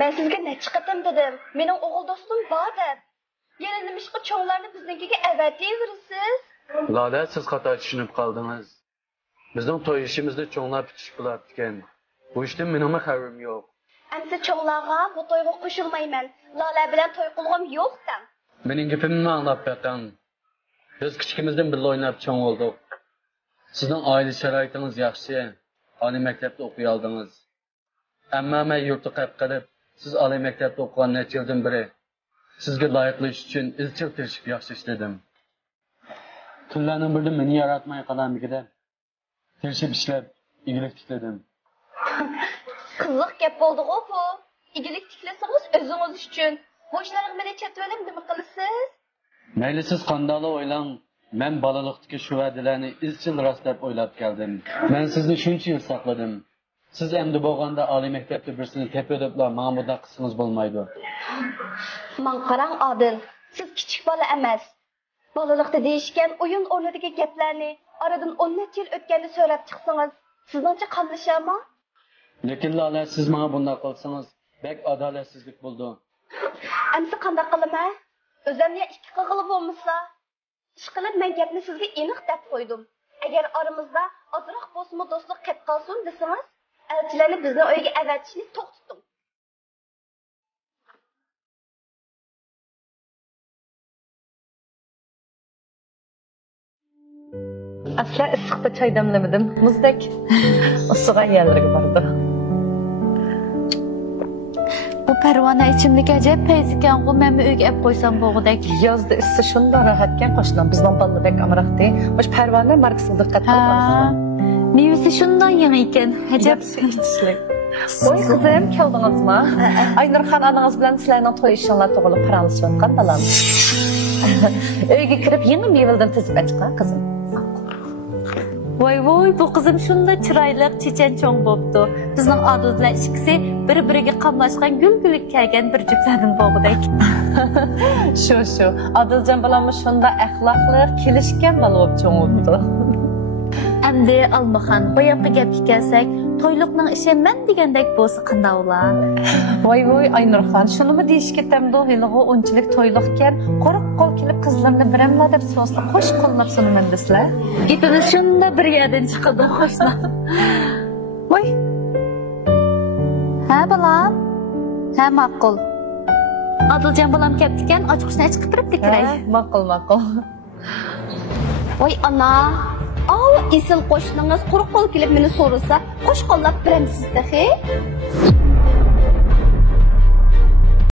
Men sizga necha qatam dedim. Mening o'g'il do'stim bor deb. Yana nimishqa cho'nglarni biznikiga avatayverasiz? Lola, siz xato tushunib qoldingiz. Bizning to'y ishimizda cho'nglar bitish bo'lardi ekan. Bu ishdan meningmi xabarim yo'q. Amsa cho'nglarga bu to'yga qo'shilmayman. Lola bilan to'y qilg'im yo'q dam. Mening gapimni anglab baqing. Biz kichikimizdan birga o'ynab cho'ng oldik. Sizning oila sharoitingiz yaxshi. Oliy maktabda o'qiy oldingiz. Ammo men yurtda qolib, siz oliy maktabda o'qigan necha yildan beri sizga loyiqlash uchun izchil tirishib yaxshi ishladim. Kunlarning birida meni yaratmay qolganligida tirishib ishlab, igilik tikladim. Qiziq gap bo'ldi-ku bu. Igilik tiklasangiz o'zingiz uchun. Bu ishlarga meni chetvelib nima qilasiz? Mayli siz qanday o'ylang, men bolalikdagi shu va'dalarni izchil rostlab o'ylab keldim. Men sizni shuncha yil saqladim. Siz endi bo'lganda oliy maktabda birsini tepediblar, menga bunday qilsangiz bo'lmaydi. Men qarang Odil, siz kichik bola emas. Bolalikda deyishgan o'yin o'rnidagi gaplarni oradan 10 necha yil o'tganda so'rab chiqsangiz, sizningcha qanlashammi? Lekin Lola, siz menga bunday qilsangiz, bek adolatsizlik bo'ldi. Amsa qanday qilaman? O'zimga ikki qilib bo'lmasa, ishqilib men gapni sizga aniq deb qo'ydim. Agar oramizda ozroq bo'lsa do'stlik qilib qolsin desangiz, elchilarni bizning uyga avatishni to'xtating. Asla issiqda choy damlamadim. Muzdek issiqqa yerlarga bordi. Bu parvona ichimlik ajab payz ekan-ku, men uyga olib qo'ysam bo'g'idek. Yozda issi shunday rohatgan qo'shnim bizning balladek amroqdi. Bosh parvona markasiga diqqat qilamiz. Mevasi shundan yangi ekan. Ajab ishlik. Voy qizim, keldingizmi? Aynurxon onangiz bilan sizlarning to'y ishinglar to'g'ri qaralishayotgan balam. Uyga kirib yangi mevalardan tizib chiqqa qizim. Voy, bu qizim shunday chiroyli, chechancho'ng bo'pti. Bizning Odil bilan ikkisi bir-biriga qamlashgan gul-gulik kelgan bir juftlardan bo'g'idek. Shu. Odiljon bilan shunday axloqli, kelishgan bola bo'lib cho'ng'ibdi. Endi Almaxon, boyaqi gapga kelsak, to'yliqning ishi men degandek bo'lsa qanday bo'lar? Voy, Aynurxon, shunimi deyish ketamdi, hiliga unchalik to'yliqkan, qo'riq qo'l kelib qizlarni biramla deb so'zla qo'sh qo'llab sunaman deslar. Gitini shunda bir yerdan chiqadi qo'shlar. Voy. Ha, balam. Ha, ma'qul. Odiljon balam ketgan, ochiqishni chiqib turibdi kerak. Ma'qul. Voy ana, isil qo'shningiz quruq qo'l kelib meni so'rasa, qo'sh qo'llab biramsiz-da,